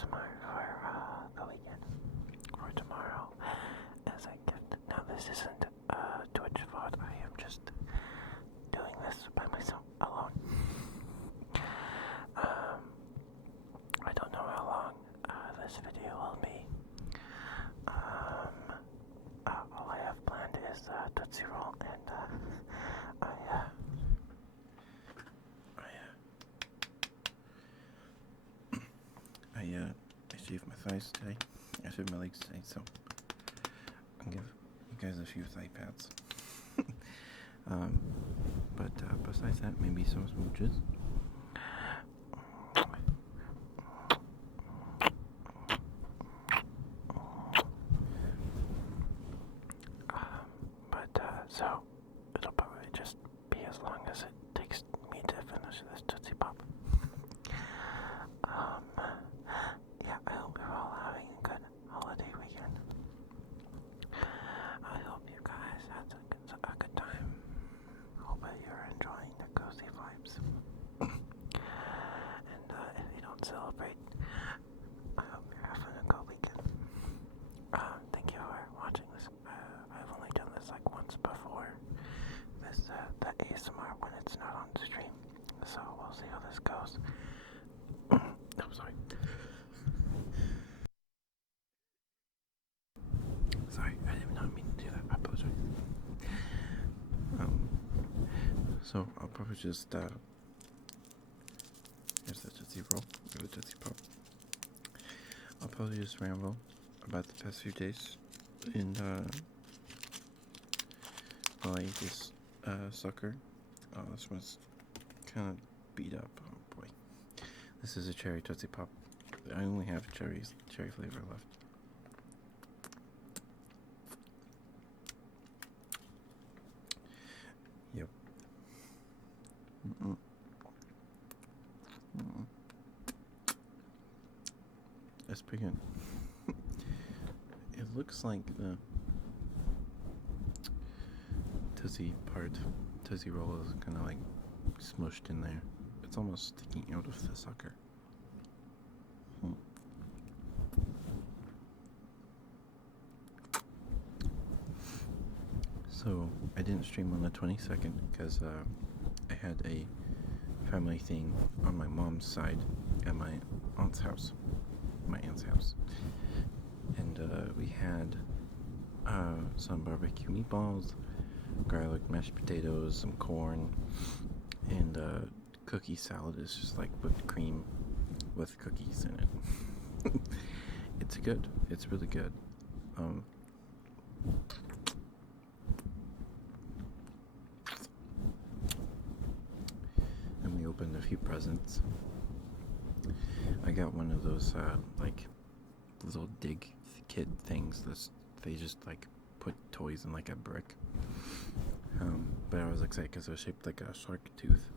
ASMR for the weekend, for tomorrow, as a gift. Now this isn't Twitch VOD, I am just doing this by myself, alone. I don't know how long this video will be. All I have planned is Tootsie Roll, and I shaved my thighs today. I shaved my legs today, so I'll give you guys a few thigh pads. But besides that, maybe some smooches. So it'll probably just be as long as it takes me to finish this Tootsie Pop. Yeah, I hope you're all having a good holiday weekend. I hope you guys had a good time. Hope that you're enjoying the cozy vibes. And if you don't celebrate, I hope you're having a good weekend. Thank you for watching this. I've only done this like once before. This the ASMR when it's not on stream. So we'll see how this goes. I'm sorry. Sorry, I did not mean to do that. I apologize. So I'll probably just here's the Tootsie Roll, or the Tootsie Pop. I'll probably just ramble about the past few days, and while I eat this sucker. Oh, this one's kind of beat up. Oh boy, this is a cherry Tootsie Pop. I only have cherry flavor left. Yep. That's pretty good. It looks like the Tootsie Roll is kind of like smushed in there. It's almost sticking out of the sucker. So I didn't stream on the 22nd because I had a family thing on my mom's side at my aunt's house, and we had some barbecue meatballs, garlic mashed potatoes, some corn, and cookie salad. Is just like whipped cream with cookies in it. It's good. It's really good. And we opened a few presents. I got one of those like little dig kit things that they just like put toys in like a brick. But I was excited because it was shaped like a shark tooth.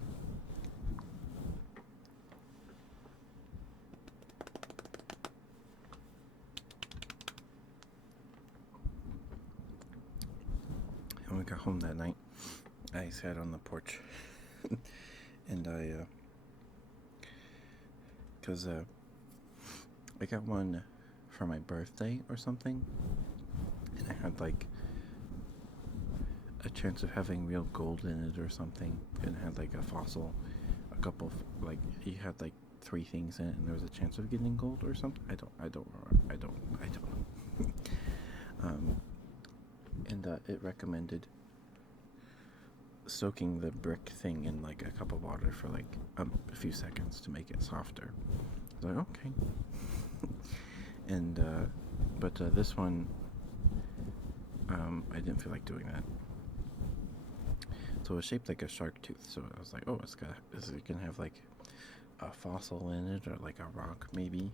And when we got home that night, I sat on the porch and because I got one for my birthday or something, and I had like a chance of having real gold in it or something, and it had like a fossil, a couple of, like, he had like 3 things in it, and there was a chance of getting gold or something. I don't know. And it recommended soaking the brick thing in like a cup of water for like a few seconds to make it softer. I was like, okay. And but this one, I didn't feel like doing that. So it was shaped like a shark tooth. So I was like, oh, is it gonna have like a fossil in it, or like a rock maybe?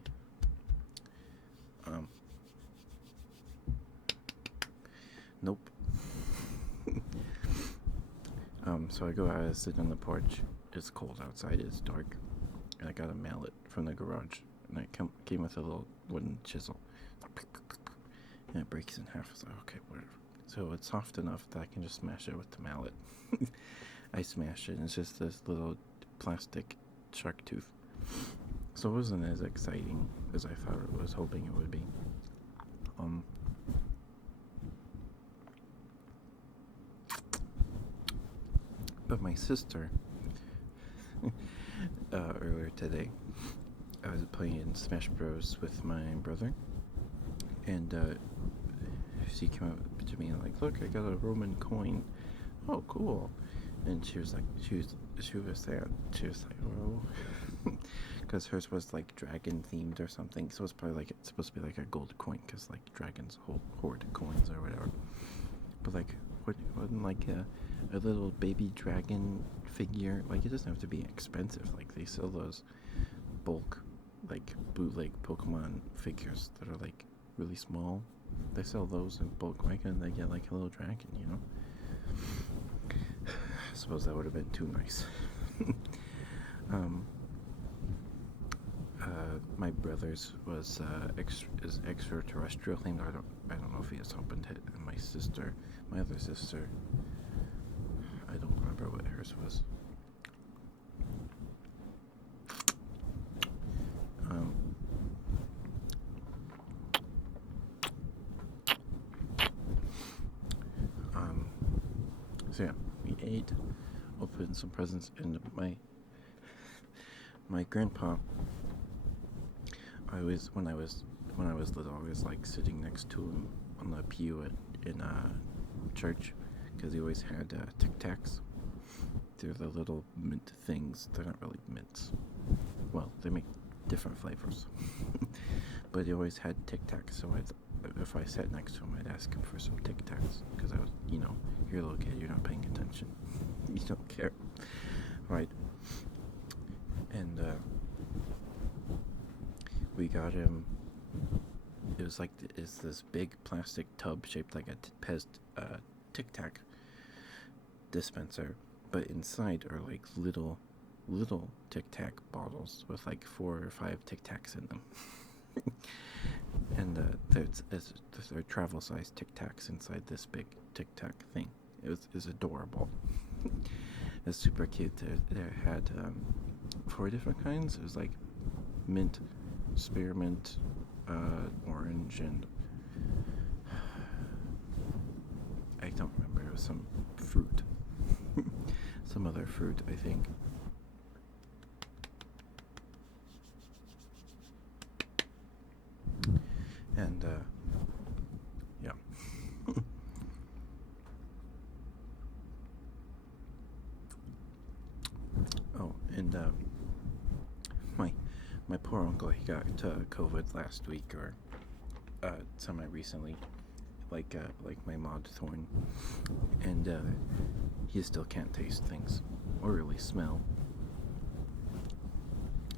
Nope. So I go out, I sit on the porch. It's cold outside, it's dark, and I got a mallet from the garage, and it came with a little wooden chisel, and it breaks in half. So okay, whatever. So it's soft enough that I can just smash it with the mallet. I smashed it, and it's just this little plastic shark tooth. So it wasn't as exciting as I thought it was hoping it would be. Um, but my sister, earlier today, I was playing Smash Bros with my brother, and she came up to me and like, look, I got a Roman coin. Oh, cool. And she was sad. She was like, oh, because hers was like dragon themed or something. So it's probably like it's supposed to be like a gold coin, because like dragons hoard coins or whatever. But like, wouldn't like a little baby dragon figure, like it doesn't have to be expensive. Like they sell those bulk, like bootleg Pokemon figures that are like really small. They sell those in bulk, like, and they get like a little dragon, you know. I suppose that would have been too nice. My brother's was is extraterrestrial themed. I don't know if he has opened it. And my other sister, I don't remember what hers was. So yeah, we ate, opened some presents, and my grandpa. When I was little, I was like sitting next to him on the pew in church, because he always had Tic Tacs. They're the little mint things. They're not really mints. Well, they make different flavors. But he always had Tic Tacs, so if I sat next to him, I'd ask him for some Tic Tacs, because I was, you're a little kid, you're not paying attention. You don't care. Right. And we got him, it was like, it's this big plastic tub shaped like a Tic Tac dispenser, but inside are like little Tic Tac bottles with like 4 or 5 Tic Tacs in them. And they're travel sized Tic Tacs inside this big Tic Tac thing. It was adorable. It's super cute. There had 4 different kinds. It was like mint, spearmint, orange, and I don't remember. It was some fruit. Some other fruit, I think. And yeah. Oh, and my poor uncle, he got COVID last week, or semi recently, like my mod thorn, and he still can't taste things or really smell.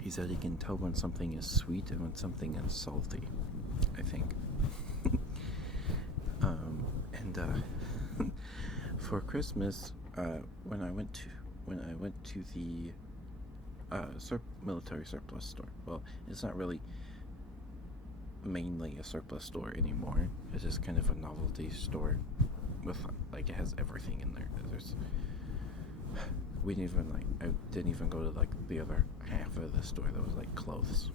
He said he can tell when something is sweet and when something is salty, I think. And for Christmas, when I went to the military surplus store. Well, it's not really mainly a surplus store anymore. It's just kind of a novelty store with like it has everything in there. I didn't even go to like the other half of the store that was like clothes.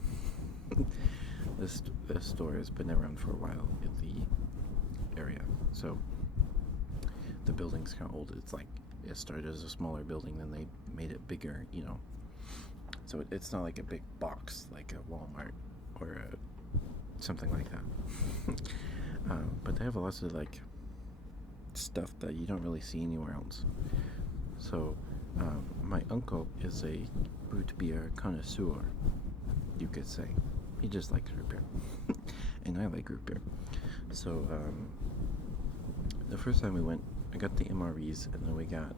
This store has been around for a while in the area, so the building's kind of old. It's like it started as a smaller building, then they made it bigger, So it's not like a big box like a Walmart or something like that. But they have lots of like stuff that you don't really see anywhere else. So my uncle is a root beer connoisseur, you could say. He just likes root beer. And I like root beer. So the first time we went, I got the MREs, and then we got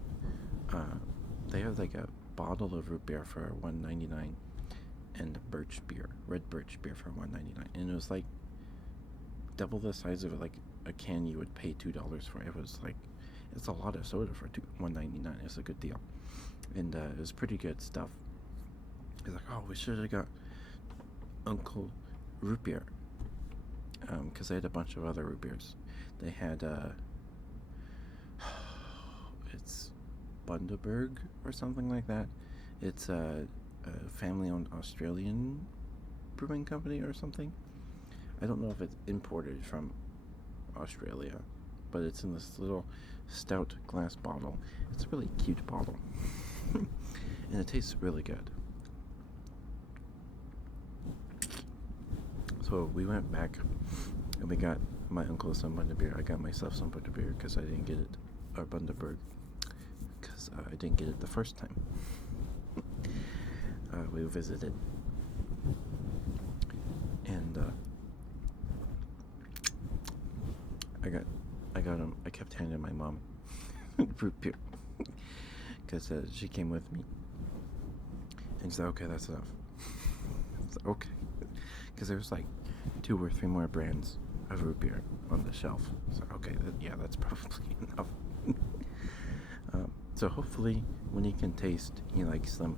they have like a bottle of root beer for $1.99 and red birch beer for $1.99, and it was like double the size of like a can you would pay $2 for. It was like, it's a lot of soda for $1.99. It's a good deal, and it was pretty good stuff. He's like, oh, we should have got Uncle root beer, because they had a bunch of other root beers. They had it's Bundaberg or something like that. It's a family-owned Australian brewing company or something. I don't know if it's imported from Australia, but it's in this little stout glass bottle. It's a really cute bottle, and it tastes really good. So we went back, and we got my uncle some Bundaberg. I got myself some Bundaberg because I didn't get it, or Bundaberg, because I didn't get it the first time. We visited, and I got him. I kept handing my mom root beer because she came with me, and she said, "Okay, that's enough." Said, okay, because there was like 2 or 3 more brands of root beer on the shelf. So okay, yeah, that's probably enough. So hopefully, when he can taste, he likes them.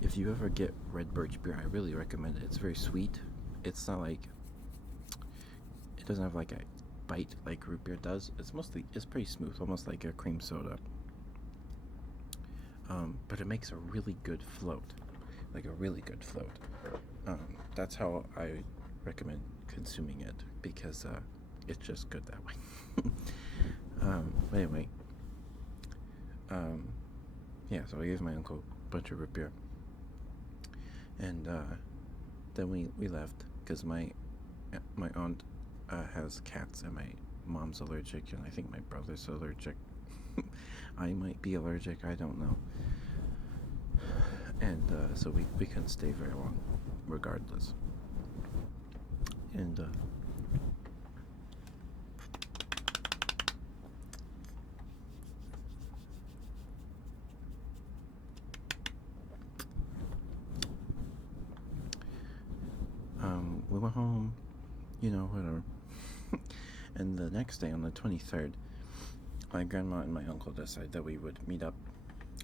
If you ever get red birch beer, I really recommend it. It's very sweet. It's not like, it doesn't have like a bite like root beer does. It's pretty smooth, almost like a cream soda. But it makes a really good float, like a really good float. That's how I recommend consuming it, because it's just good that way. But anyway, yeah, so I gave my uncle a bunch of root beer, and then we left because my aunt has cats, and my mom's allergic, and I think my brother's allergic. I might be allergic, I don't know. And so we couldn't stay very long, regardless. And we went home, whatever. And the next day, on the 23rd, my grandma and my uncle decided that we would meet up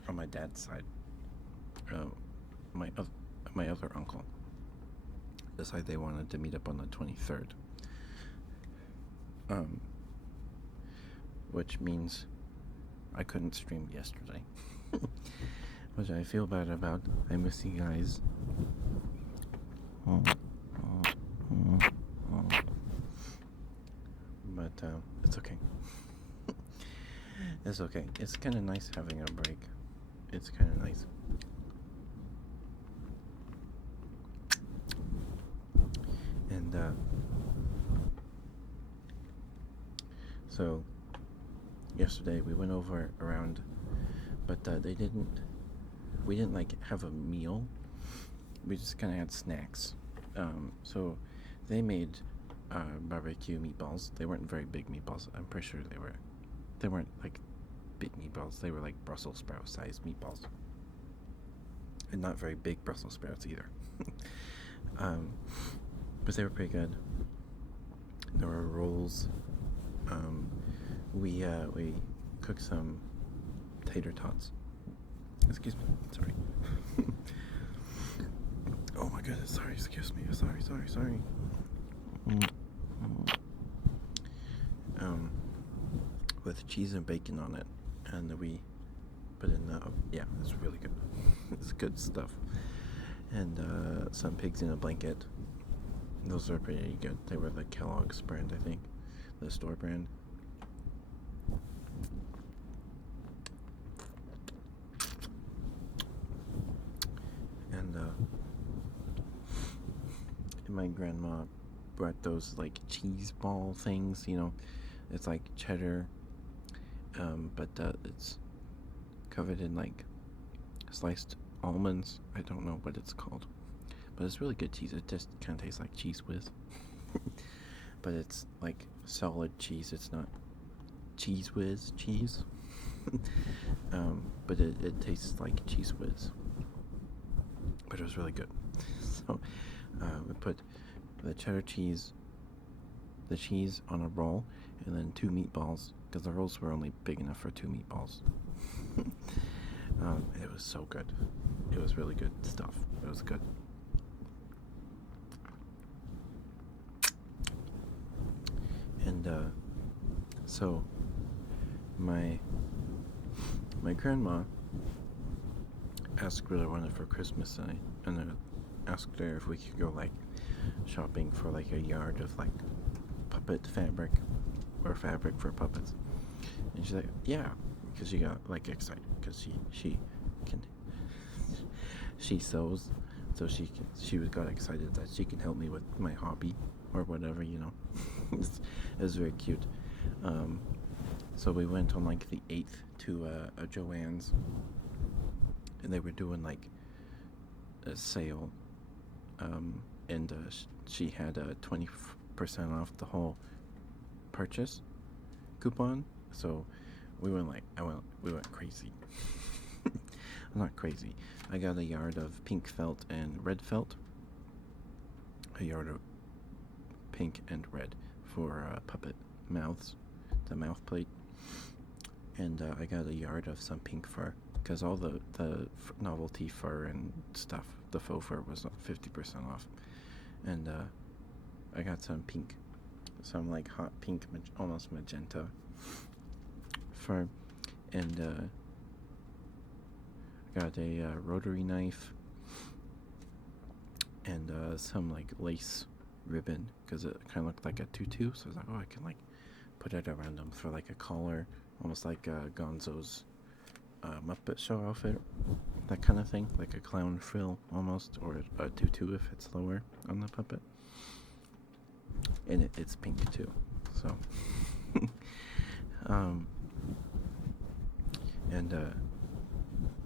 on my dad's side. My other uncle decided they wanted to meet up on the 23rd. Which means I couldn't stream yesterday. Which I feel bad about. I miss you guys. But it's okay. It's okay. It's kind of nice having a break. It's kind of nice. And so yesterday we went over around, but we didn't like have a meal. We just kind of had snacks. So they made barbecue meatballs. They weren't very big meatballs. I'm pretty sure they weren't like big meatballs. They were like Brussels sprout sized meatballs, and not very big Brussels sprouts either. But they were pretty good. There were rolls. We cooked some tater tots. Excuse me. Sorry. Oh my goodness. Sorry. Excuse me. Sorry. With cheese and bacon on it, and we put in yeah, it's really good. It's good stuff. And some pigs in a blanket. Those are pretty good. They were the Kellogg's brand, I think, the store brand. And my grandma brought those like cheese ball things, it's like cheddar, but it's covered in like sliced almonds. I don't know what it's called, but it's really good cheese. It just kind of tastes like Cheese Whiz. But it's like solid cheese. It's not Cheese Whiz cheese. But it tastes like Cheese Whiz. But it was really good. So we put the cheddar cheese, the cheese on a roll, and then 2 meatballs, because the rolls were only big enough for 2 meatballs. It was so good. It was really good stuff. It was good. And so my grandma asked what I wanted for Christmas, and I asked her if we could go like shopping for like a yard of like puppet fabric or fabric for puppets. And she's like, yeah, because she got like excited because she sews, so she got excited that she can help me with my hobby or whatever, you know. It was very cute. So we went on like the 8th to a Joann's, and they were doing like a sale, and she had a 20% off the whole purchase coupon. So we went crazy. Not crazy. I got a yard of pink felt and red felt. A yard of pink and red for puppet mouths, the mouth plate. And I got a yard of some pink fur, because all the novelty fur and stuff, the faux fur was 50% off. And I got some pink, some like hot pink, almost magenta fur. And got a rotary knife and some like lace ribbon, because it kind of looked like a tutu. So I was like, oh, I can like put it around them for like a collar, almost like Gonzo's Muppet Show outfit, that kind of thing, like a clown frill almost, or a tutu if it's lower on the puppet. And it's pink too, so and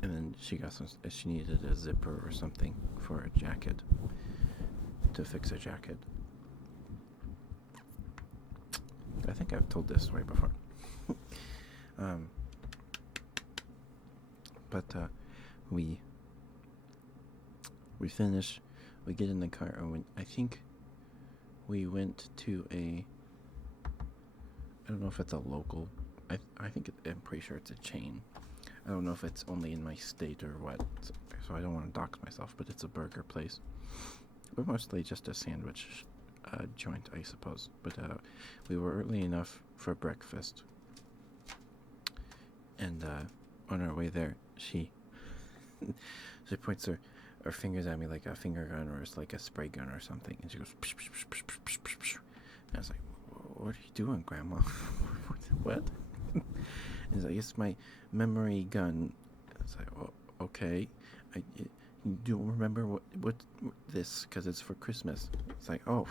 then she got she needed a zipper or something for a jacket, to fix a jacket. I think I've told this story before. But we finish, we get in the car, and I think we went to I don't know if it's a local, I think I'm pretty sure it's a chain. I don't know if it's only in my state or what, so I don't want to dox myself, but it's a burger place. We're mostly just a sandwich joint, I suppose. But we were early enough for breakfast. And on our way there, she points her fingers at me like a finger gun, or it's like a spray gun or something. And she goes, psh, psh, psh, psh, psh, psh, psh. And I was like, what are you doing, Grandma? What? And he's like, it's my memory gun. It's like, oh, okay. You don't remember what this, because it's for Christmas. It's like, oh,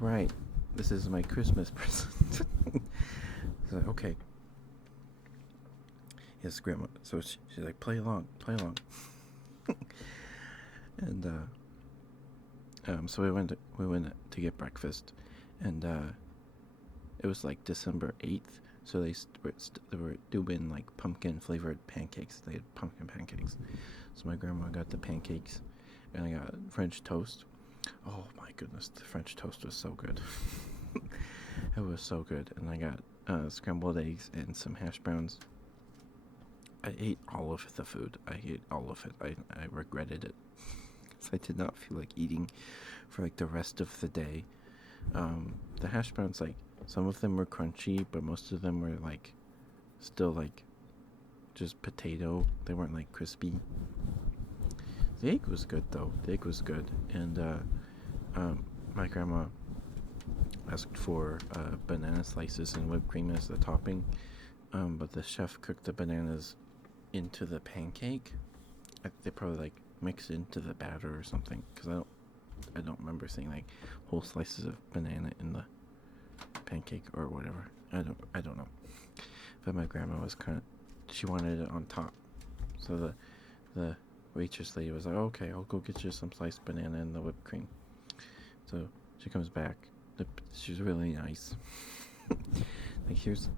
right. This is my Christmas present. It's like, okay. Yes, Grandma. So she's like, play along. And so we went to get breakfast, and it was like December 8th. So they were doing like pumpkin flavored pancakes. They had pumpkin pancakes. So my grandma got the pancakes, and I got French toast. Oh my goodness, the French toast was so good. It was so good. And I got scrambled eggs and some hash browns. I ate all of the food. I ate all of it. I regretted it. So I did not feel like eating for like the rest of the day. The hash browns, like, some of them were crunchy, but most of them were like still like just potato. They weren't like crispy. The egg was good though. The egg was good. And my grandma asked for banana slices and whipped cream as the topping. But the chef cooked the bananas into the pancake. They probably like mixed it into the batter or something, because I don't remember seeing like whole slices of banana in the pancake or whatever. I don't know. But my grandma was she wanted it on top. So the waitress lady was like, okay, I'll go get you some sliced banana and the whipped cream. So she comes back. She's really nice. Like, here's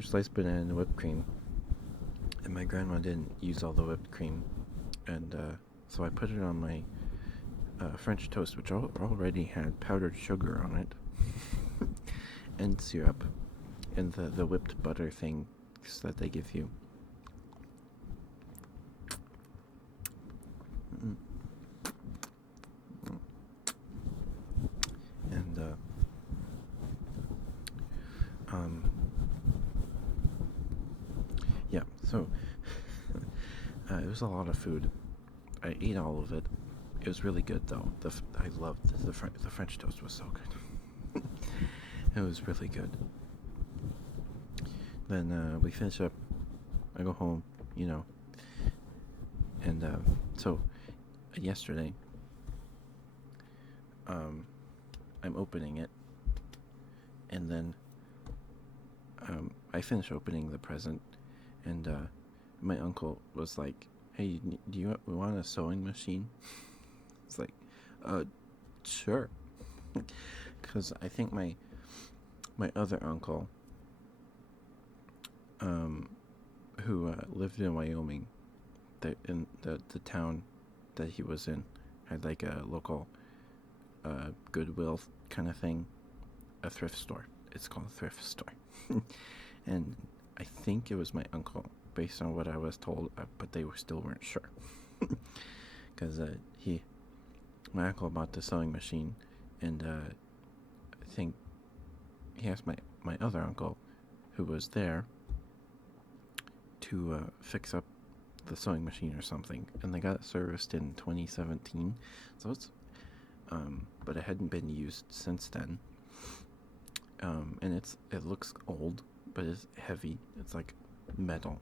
sliced banana and whipped cream. And my grandma didn't use all the whipped cream. And so I put it on my French toast, which already had powdered sugar on it. And syrup. And the whipped butter things that they give you. And yeah, so It was a lot of food. I ate all of it. It was really good though. I loved the French toast was so good. It was really good. Then we finish up. I go home, and so yesterday, I'm opening it, and then I finish opening the present, and my uncle was like, "Hey, do you want a sewing machine?" It's like, sure, because I think my other uncle, who lived in Wyoming, in the town that he was in, had like a local Goodwill kind of thing, a thrift store. It's called a thrift store. And I think it was my uncle, based on what I was told, but they still weren't sure. Because my uncle bought the sewing machine, and I think he asked my other uncle, who was there, to fix up the sewing machine or something, and they got it serviced in 2017. So it's but it hadn't been used since then. And it looks old, but it's heavy. It's like metal.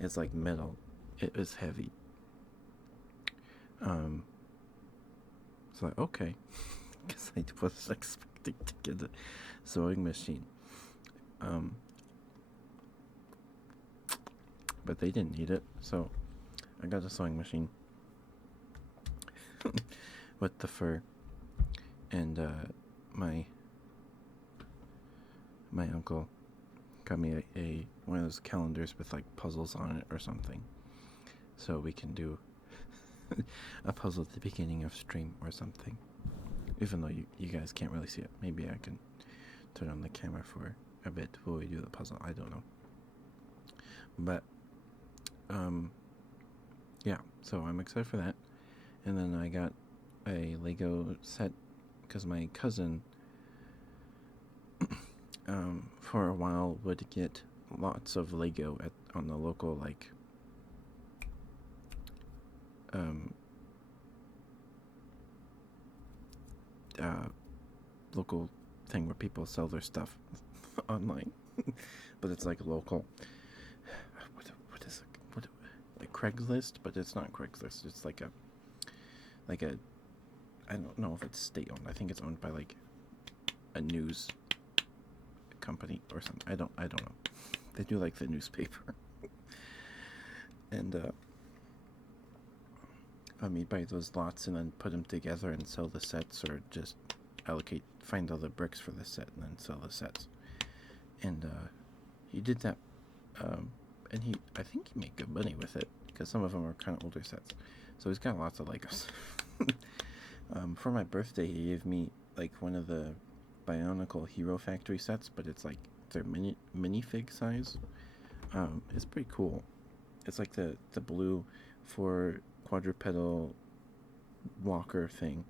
It's like metal. It is heavy. It's like, okay, because I was expecting to get a sewing machine. But they didn't need it, so I got a sewing machine with the fur, and my uncle got me a one of those calendars with like puzzles on it or something, so we can do a puzzle at the beginning of stream or something. Even though you guys can't really see it, maybe I can turn on the camera for a bit while we do the puzzle. I don't know, but yeah, so I'm excited for that. And then I got a Lego set because my cousin for a while would get lots of Lego on the local local thing where people sell their stuff online. But it's like local. What is it? Like Craigslist, but it's not Craigslist. It's like a I don't know if it's state owned. I think it's owned by like a news company or something. I don't know. They do like the newspaper. And you buy those lots and then put them together and sell the sets, or just find all the bricks for the set and then sell the sets. And he did that, and I think he made good money with it, because some of them are kind of older sets. So he's got lots of Legos. For my birthday, he gave me like one of the Bionicle Hero Factory sets, but it's like their minifig size. It's pretty cool. It's like the blue 4 quadrupedal walker thing.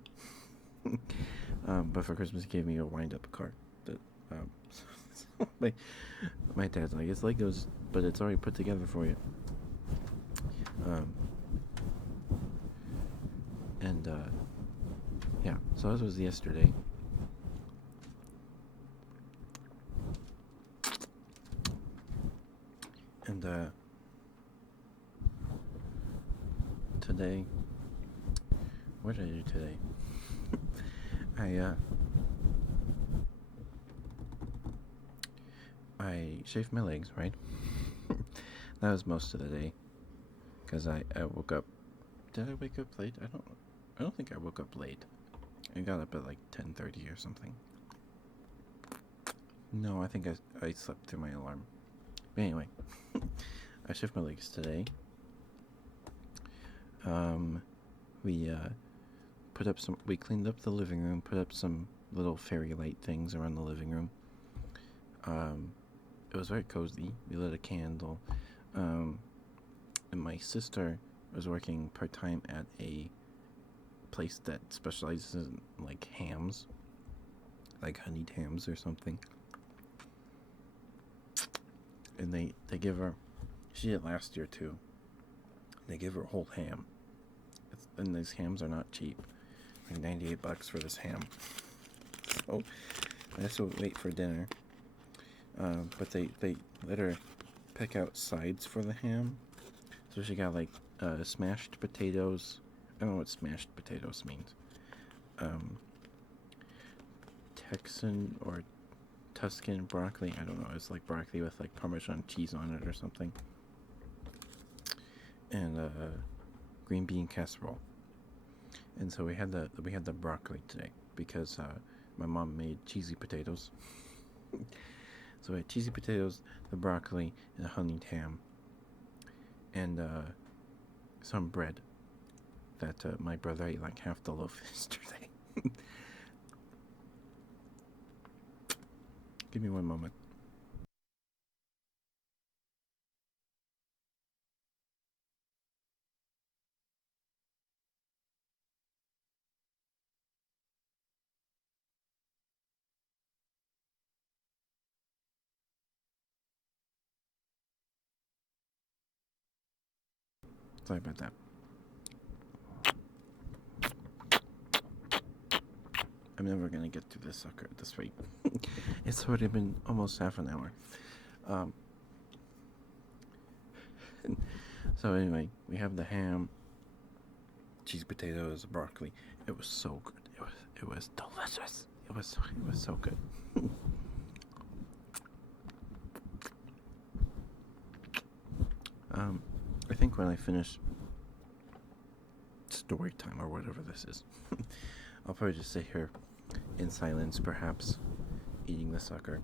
But for Christmas, he gave me a wind-up car. That my dad's like, it's Legos, but it's already put together for you. And yeah, so that was yesterday. And today, what did I do today? I shaved my legs, right? That was most of the day, because I woke up. Did I wake up late? I don't think I woke up late. I got up at like 10:30 or something. No, I think I slept through my alarm. But anyway, I shaved my legs today. We cleaned up the living room, put up some little fairy light things around the living room. It was very cozy. We lit a candle. And my sister was working part-time at a place that specializes in like hams, like honeyed hams or something. And they give her, she did it last year too, They give her a whole ham. And these hams are not cheap. Like $98 for this ham. So I have to wait for dinner. But they let her pick out sides for the ham. So she got like smashed potatoes. I don't know what smashed potatoes means. Texan or Tuscan broccoli. I don't know. It's like broccoli with like Parmesan cheese on it or something. And green bean casserole. And so we had the broccoli today because my mom made cheesy potatoes. So we had cheesy potatoes, the broccoli, and a honeyed ham, and some bread that my brother ate like half the loaf yesterday. Give me one moment. Sorry about that. I'm never gonna get through this sucker at this rate. It's already been almost half an hour. So anyway, we have the ham, cheese potatoes, broccoli. It was so good. It was delicious. It was so good. I think when I finish story time or whatever this is, I'll probably just sit here in silence, perhaps eating the sucker.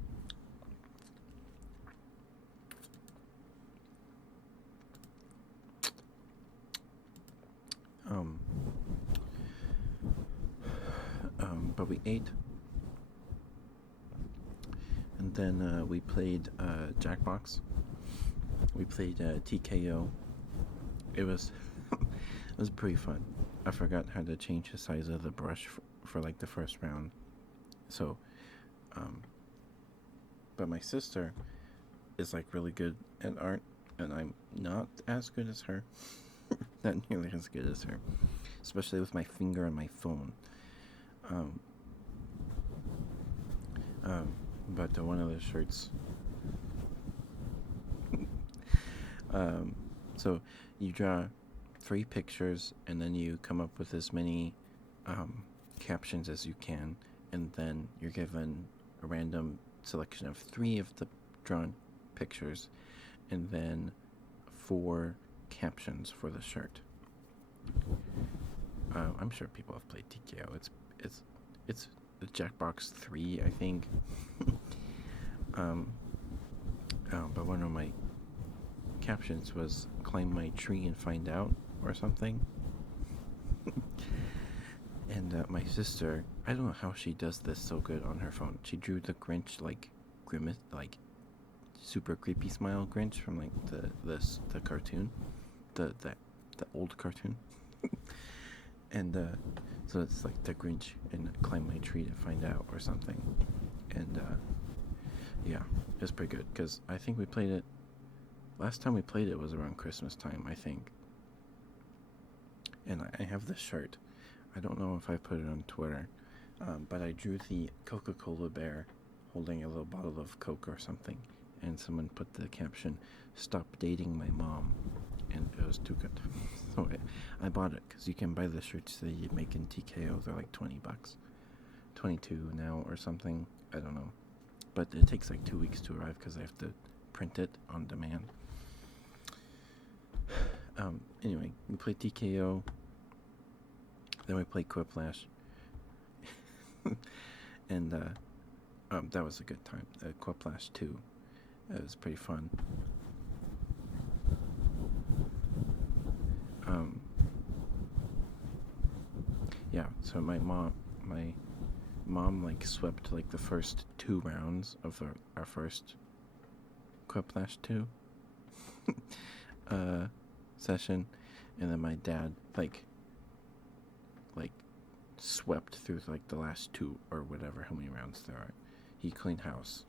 But we ate, and then we played Jackbox. We played TKO. It was it was pretty fun. I forgot how to change the size of the brush for like the first round. So, but my sister is like really good at art, and I'm not as good as her. Not nearly as good as her, especially with my finger on my phone. But one of the shirts. So you draw 3 pictures, and then you come up with as many captions as you can, and then you're given a random selection of 3 of the drawn pictures, and then 4 captions for the shirt. I'm sure people have played TKO. It's the Jackbox 3, I think. But one of my captions was "climb my tree and find out" or something. And my sister, I don't know how she does this so good on her phone. She drew the Grinch like grimace, like super creepy smile Grinch from like the cartoon, the old cartoon. And so it's like the Grinch and "climb my tree to find out" or something. And yeah, it's pretty good because I think we played it. Last time we played it was around Christmas time, I think. And I have this shirt. I don't know if I put it on Twitter, but I drew the Coca-Cola bear holding a little bottle of Coke or something, and someone put the caption, "Stop dating my mom," and it was too good. So I bought it, because you can buy the shirts that you make in TKO. They're like $20. 22 now or something. I don't know. But it takes like 2 weeks to arrive because I have to print it on demand. Anyway, we played TKO. Then we played Quiplash. And that was a good time. Quiplash 2. It was pretty fun. Yeah, so my mom like swept like the first 2 rounds of our first Quiplash 2 session, and then my dad like swept through like the last 2 or whatever, how many rounds there are. He cleaned house.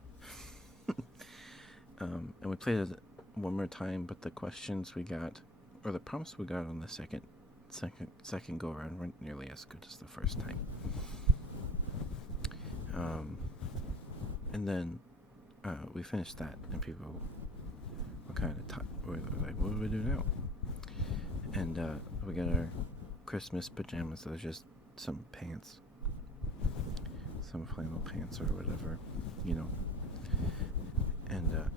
And we played it one more time, but the questions we got or the prompts we got on the second go around weren't nearly as good as the first time. And then we finished that, and people were kind of were like, "What do we do now?" And we got our Christmas pajamas. They're just some pants, some flannel pants or whatever, you know. And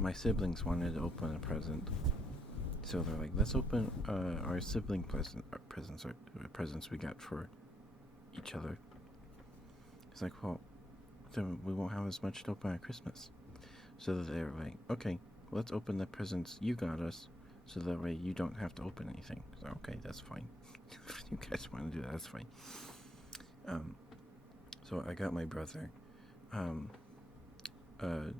my siblings wanted to open a present, so they're like, "Let's open our sibling presents we got for each other." It's like, well, then we won't have as much to open at Christmas. So they're like, "Okay, let's open the presents you got us, so that way you don't have to open anything." So, okay, that's fine. If you guys want to do that, that's fine. So I got my brother a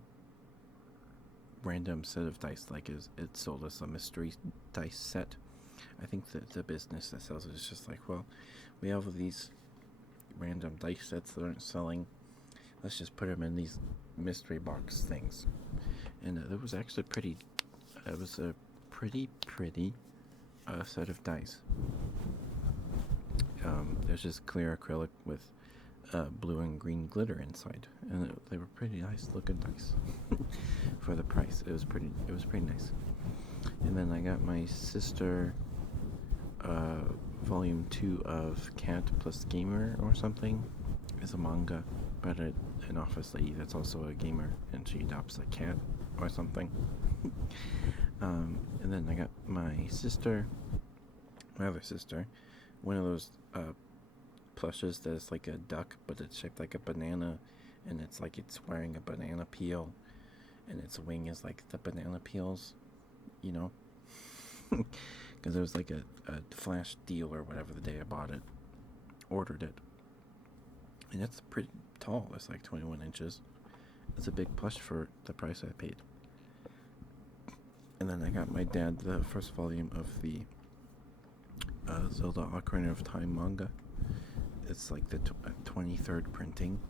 random set of dice, like it sold us a mystery dice set. I think that the business that sells it is just like, well, we have these random dice sets that aren't selling. Let's just put them in these mystery box things. And it was actually pretty. It was a pretty set of dice. There's just clear acrylic with blue and green glitter inside, and they were pretty nice looking dice for the price. It was pretty nice. And then I got my sister volume 2 of Cat Plus Gamer or something. It's a manga about an office lady that's also a gamer, and she adopts a cat or something. And then I got my other sister, one of those plushes that is like a duck, but it's shaped like a banana, and it's like it's wearing a banana peel, and its wing is like the banana peels, you know, because it was like a flash deal or whatever the day I ordered it, and it's pretty tall. It's like 21 inches. It's a big plush for the price I paid. And then I got my dad the first volume of the Zelda Ocarina of Time manga. It's like the 23rd printing,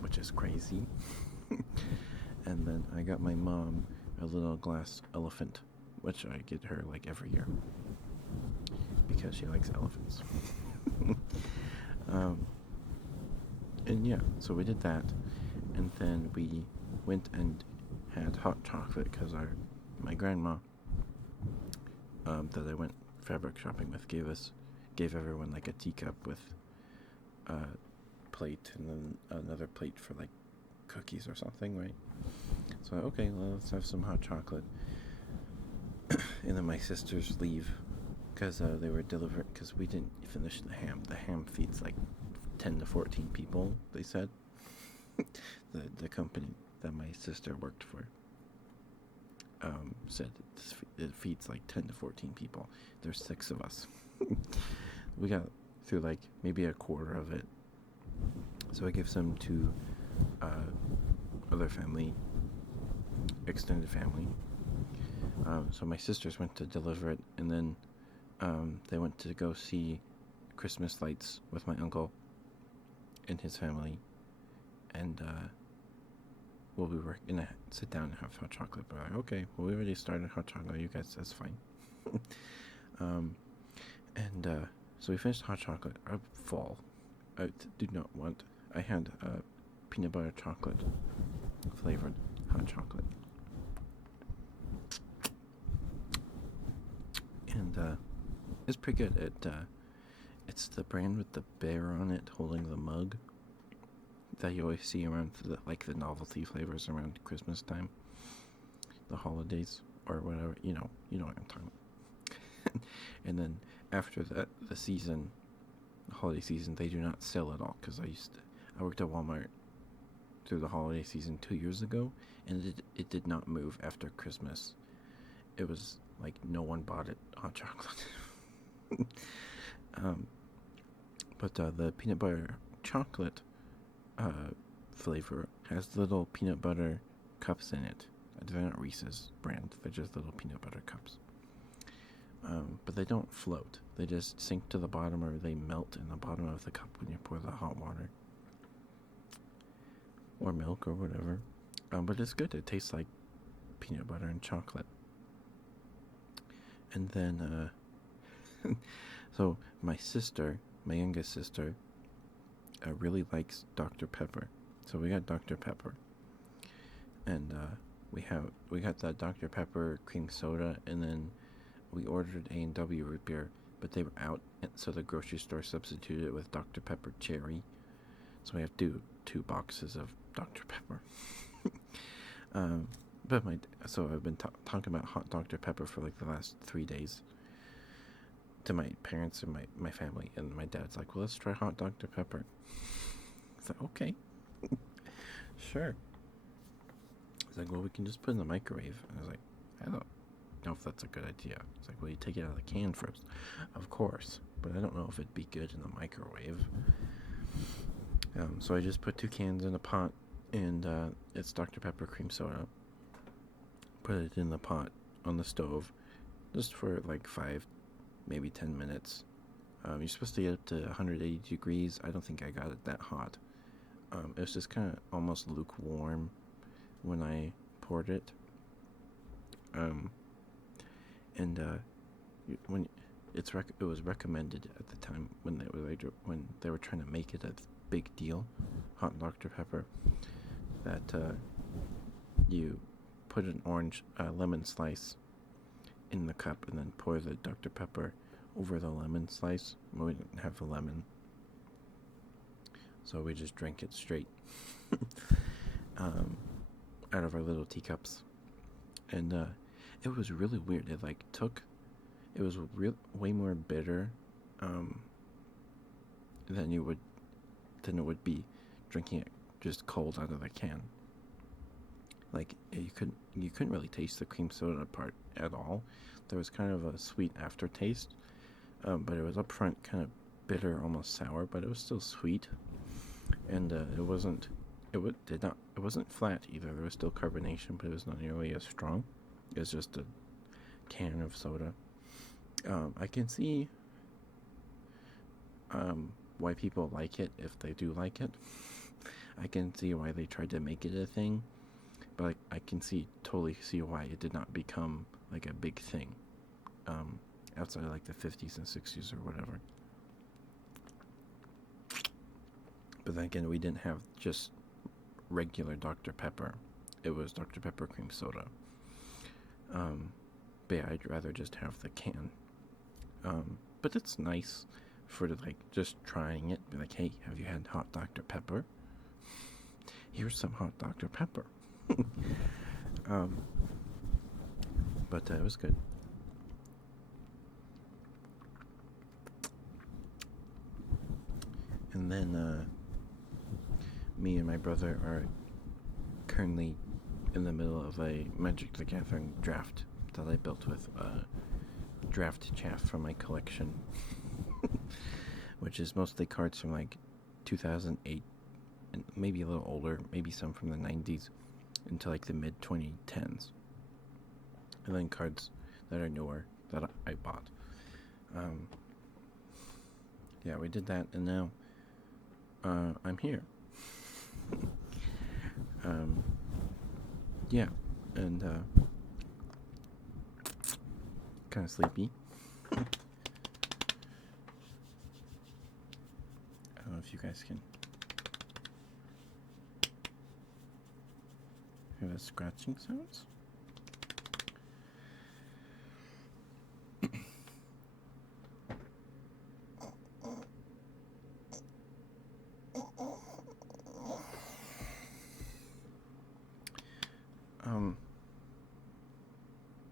which is crazy. And then I got my mom a little glass elephant, which I get her like every year because she likes elephants. And yeah, so we did that, and then we went and had hot chocolate because my grandma that I went fabric shopping with gave everyone like a teacup with a plate and then another plate for like cookies or something, right? So okay, well, let's have some hot chocolate. And then my sisters leave because they were delivered because we didn't finish the ham. The ham feeds like 10 to 14 people, they said. The company that my sister worked for said it feeds like 10 to 14 people. There's 6 of us. We got through like maybe a quarter of it. So I gave some to other family, extended family. So my sisters went to deliver it, and then they went to go see Christmas lights with my uncle and his family, and we were gonna sit down and have hot chocolate, but like, okay, well, we already started hot chocolate, you guys, that's fine. So we finished hot chocolate. I'm full. I did not want. I had peanut butter chocolate flavored hot chocolate, and it's pretty good. It's the brand with the bear on it holding the mug that you always see around the novelty flavors around Christmas time, the holidays or whatever. You know what I'm talking about. And then after that, the holiday season, they do not sell at all, because I worked at Walmart through the holiday season 2 years ago, and it did not move after Christmas. It was like no one bought it, hot chocolate. But the peanut butter chocolate flavor has little peanut butter cups in it. They're not Reese's brand, they're just little peanut butter cups. but they don't float. They just sink to the bottom, or they melt in the bottom of the cup when you pour the hot water or milk or whatever. But it's good. It tastes like peanut butter and chocolate. And then, so my sister, my youngest sister, really likes Dr. Pepper. So we got Dr. Pepper, and we got that Dr. Pepper cream soda, and then we ordered A&W root beer, but they were out, and so the grocery store substituted it with Dr. Pepper cherry. So we have two boxes of Dr. Pepper. But so I've been talking about hot Dr. Pepper for like the last 3 days to my parents and my family, and my dad's like, well, let's try hot Dr. Pepper. It's like, okay. Sure. He's like, well, we can just put it in the microwave. And I was like, I don't know if that's a good idea. It's like, well, you take it out of the can first. Of course. But I don't know if it'd be good in the microwave. So I just put 2 cans in a pot, and it's Dr. Pepper cream soda. Put it in the pot on the stove just for like 5, maybe 10 minutes. You're supposed to get up to 180 degrees. I don't think I got it that hot. It was just kind of almost lukewarm when I poured it. When it was recommended at the time when they were trying to make it a big deal, hot Dr. Pepper, that you put an lemon slice in the cup and then pour the Dr. Pepper over the lemon slice. We didn't have the lemon, so we just drank it straight out of our little teacups. And it was really weird. It was way more bitter than it would be drinking it just cold out of the can. Like, you couldn't really taste the cream soda part at all. There was kind of a sweet aftertaste, but it was up front kind of bitter, almost sour, but it was still sweet. And it wasn't flat either. There was still carbonation, but it was not nearly as strong. It was just a can of soda. I can see why people like it, if they do like it. I can see why they tried to make it a thing, but I can totally see why it did not become like a big thing outside of like the 50s and 60s or whatever. But then again, we didn't have just regular Dr. Pepper. It was Dr. Pepper cream soda. But yeah, I'd rather just have the can. But it's nice for like just trying it. Be like, hey, have you had hot Dr. Pepper? Here's some hot Dr. Pepper. But it was good. And then me and my brother are currently in the middle of a Magic the Gathering draft that I built with draft chaff from my collection, which is mostly cards from like 2008 and maybe a little older, maybe some from the 90s into like the mid 2010s, and then cards that are newer that I bought. Yeah, we did that, and now I'm here. Yeah, and kind of sleepy. I don't know if you guys can hear the scratching sounds.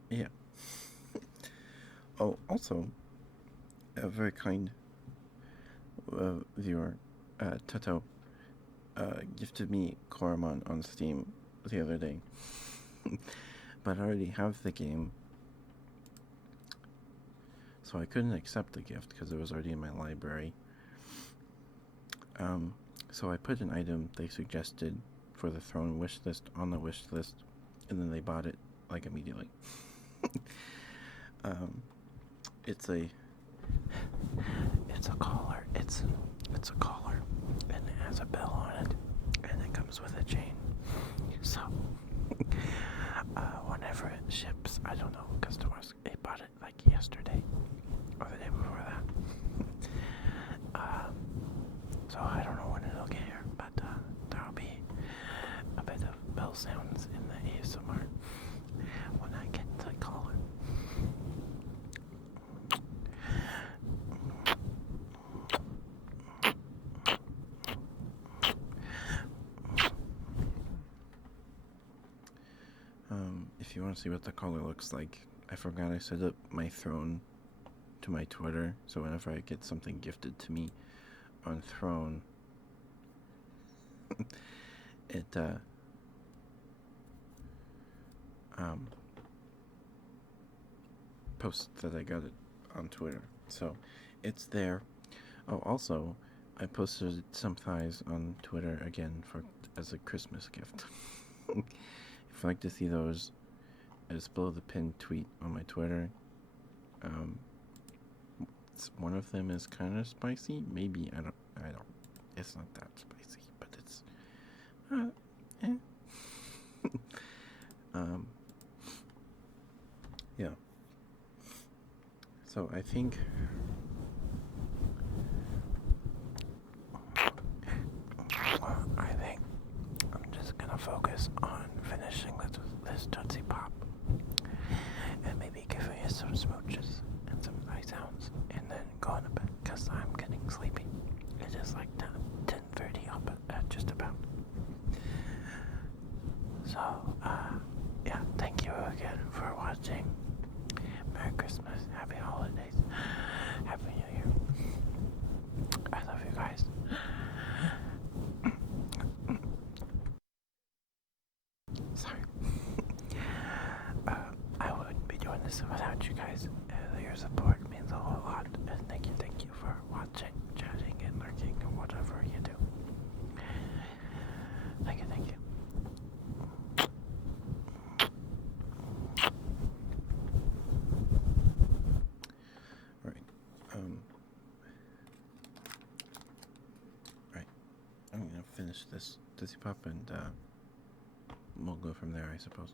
Yeah. Oh, also, a very kind viewer, Toto, gifted me Koromon on Steam the other day. But I already have the game, so I couldn't accept the gift because it was already in my library. So I put an item they suggested for the Throne wish list on the wish list, and then they bought it like immediately. It's a collar. It's a collar, and it has a bell on it, and it comes with a chain. So whenever it ships, I don't know, customers, they bought it like yesterday or the day before that. So I don't know when it'll get here, but there'll be a bit of bell sounds in the ASMR when I get the collar. If you want to see what the collar looks like, I forgot I set up my throne to my Twitter, so whenever I get something gifted to me on Throne, it posts that I got it on Twitter, so it's there. Oh, also, I posted some thighs on Twitter again as a Christmas gift. If you'd like to see those, it's below the pinned tweet on my Twitter. One of them is kind of spicy. Maybe I don't. It's not that spicy, but it's. Yeah. So I think. I'm just gonna focus on finishing this Tootsie Pop, and maybe giving you some smooches and some nice sounds, and then going to bed because I'm getting sleepy. It is like 10:30 up at just about. So, yeah, thank you again for watching. Merry Christmas, Happy Holidays, Happy New Year. I love you guys. Sorry. I wouldn't be doing this without you guys. Your support means a whole lot. And thank you for watching, chatting, and lurking, and whatever you do. Thank you. Alright. Alright. I'm gonna finish this Tootsie Pop and we'll go from there, I suppose.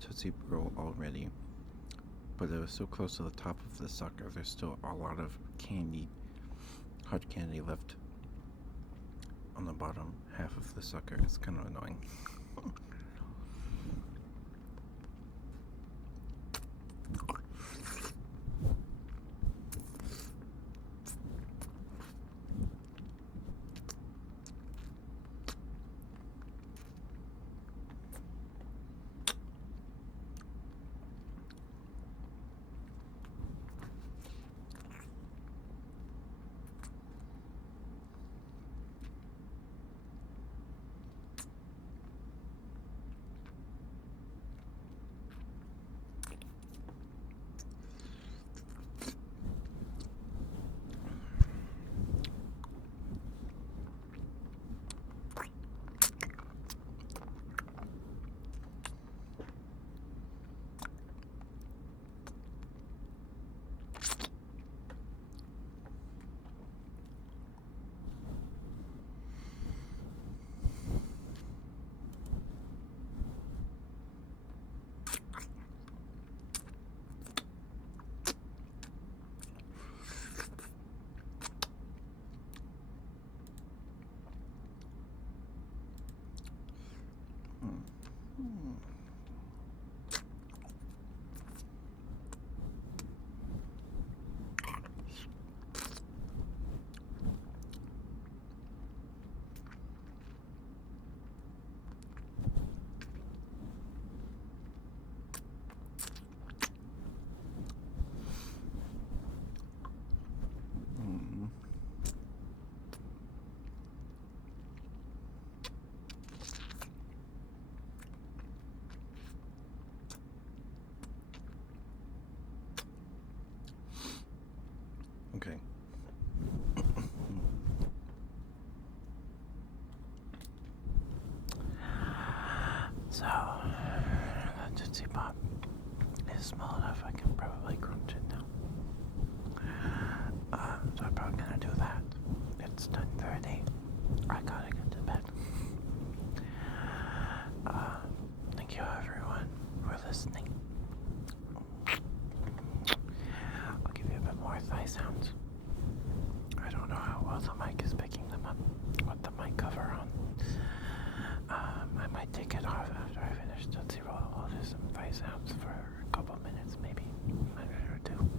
Tootsie Roll already, but it was so close to the top of the sucker. There's still a lot of candy, hard candy left on the bottom half of the sucker. It's kind of annoying. Okay. So, that Tootsie Pop is small enough I can probably crunch it now. So I'm probably gonna do that. It's 10:30. I gotta get to bed. Thank you everyone for listening. I'll give you a bit more thigh sounds. I don't know how well the mic is picking them up with the mic cover on. I might take it off after I finish Tootsie Roll. I'll do some thigh sounds for a couple minutes, maybe a minute or two.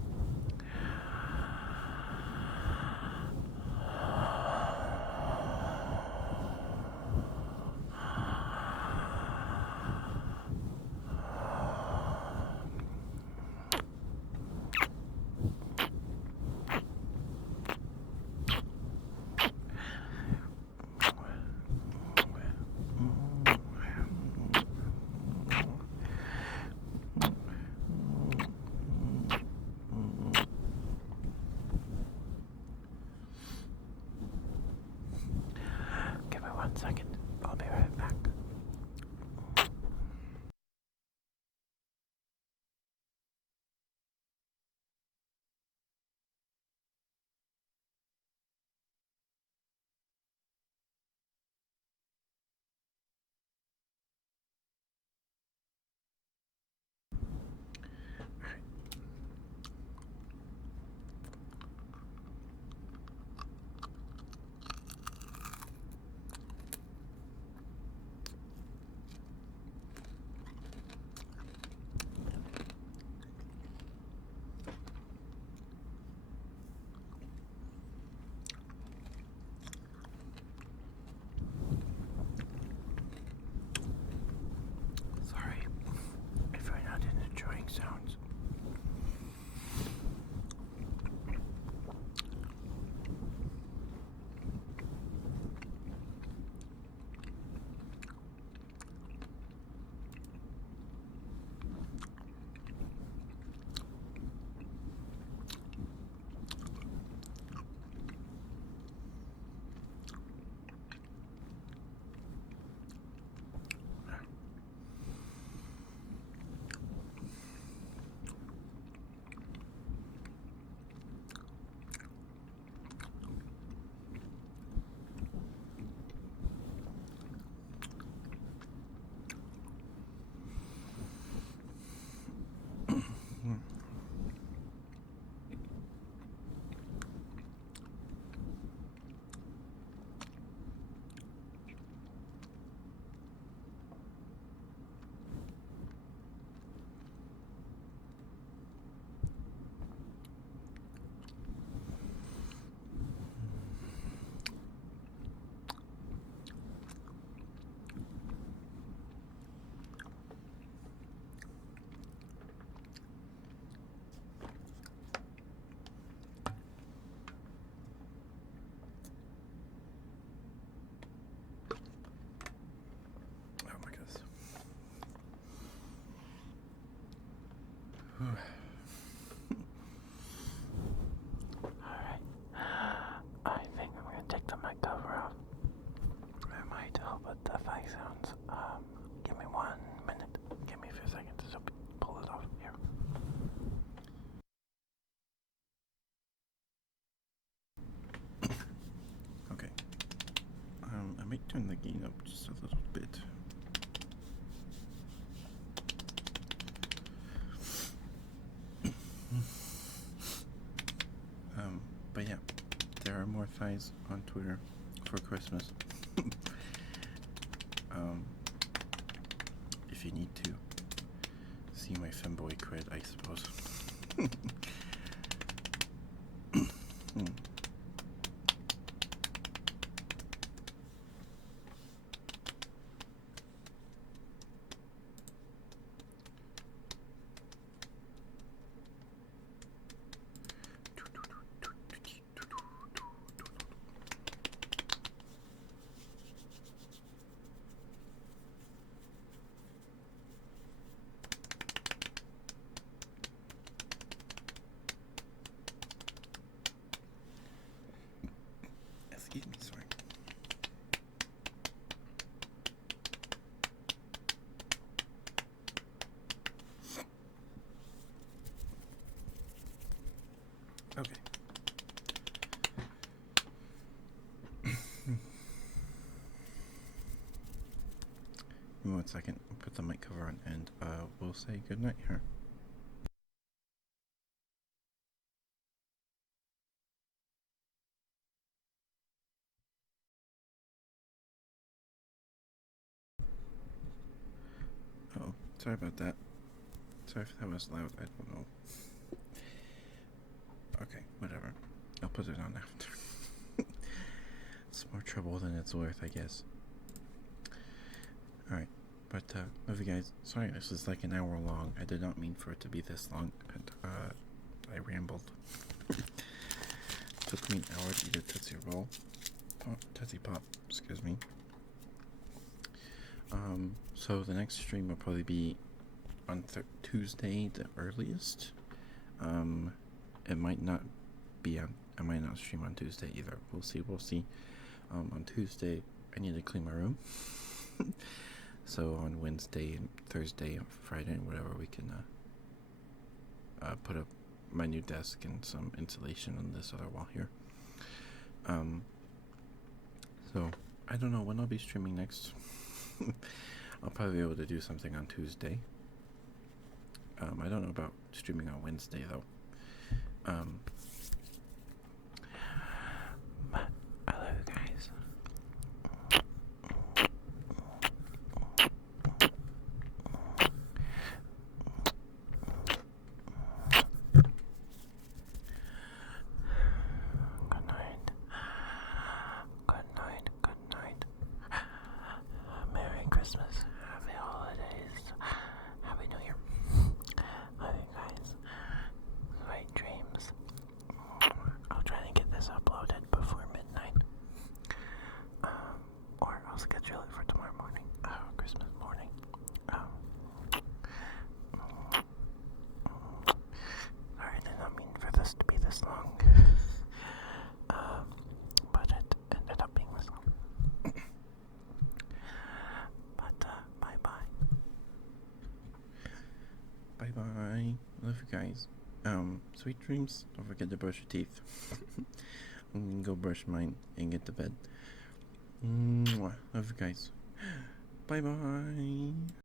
sounds. Give me 1 minute. Give me a few seconds to pull it off here. Okay. I might turn the gain up just a little bit. But yeah, there are more thighs on Twitter for Christmas. If you need to see my femboy cred, I suppose. Excuse me, sorry. Okay. Give me 1 second. I'll put the mic cover on and we'll say goodnight here. Oh, sorry about that. Sorry if that was loud, I don't know. Okay, whatever. I'll put it on after. It's more trouble than it's worth, I guess. Alright, but love you guys. Sorry, this is like an hour long. I did not mean for it to be this long, and I rambled. Took me an hour to eat a Tootsie Roll. Tootsie Pop, excuse me. So the next stream will probably be on Tuesday, the earliest. It might not be on. I might not stream on Tuesday either. We'll see. We'll see. On Tuesday, I need to clean my room. So on Wednesday, and Thursday, and Friday, and whatever, we can put up my new desk and some insulation on this other wall here. So I don't know when I'll be streaming next. I'll probably be able to do something on Tuesday. I don't know about streaming on Wednesday though. But I love you guys. Good night. Good night. Good night. Merry Christmas. Happy holidays. Happy New Year. Love you guys. Sweet dreams. I'll try to get this uploaded before midnight. Or I'll schedule it for tomorrow morning. Christmas morning. Sorry, I did not mean for this to be this long. But it ended up being this long. But, bye-bye. Bye-bye. Love you guys. Sweet dreams. Don't forget to brush your teeth. I'm gonna go brush mine and get to bed. Mwah. Love you guys. Bye-bye.